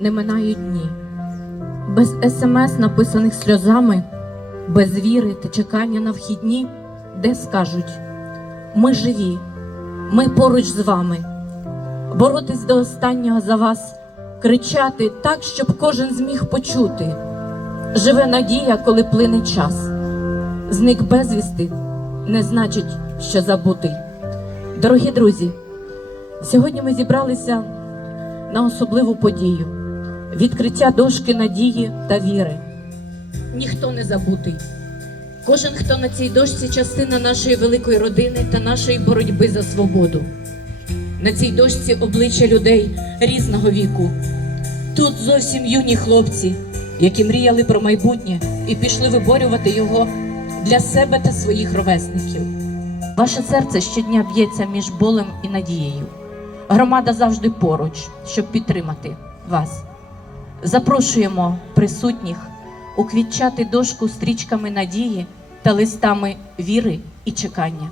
не минають дні. Без смс, написаних сльозами, без віри та чекання на вхідні, де скажуть: ми живі, ми поруч з вами. Боротись до останнього за вас, кричати так, щоб кожен зміг почути. Живе надія, коли плине час. Зник безвісти не значить, що забутий. Дорогі друзі, сьогодні ми зібралися на особливу подію відкриття дошки надії та віри. Ніхто не забутий. Кожен, хто на цій дошці частина нашої великої родини та нашої боротьби за свободу. На цій дошці обличчя людей різного віку. Тут зовсім юні хлопці, які мріяли про майбутнє і пішли виборювати його для себе та своїх ровесників. Ваше серце щодня б'ється між болем і надією. Громада завжди поруч, щоб підтримати вас. Запрошуємо присутніх уквітчати дошку стрічками надії та листами віри і чекання.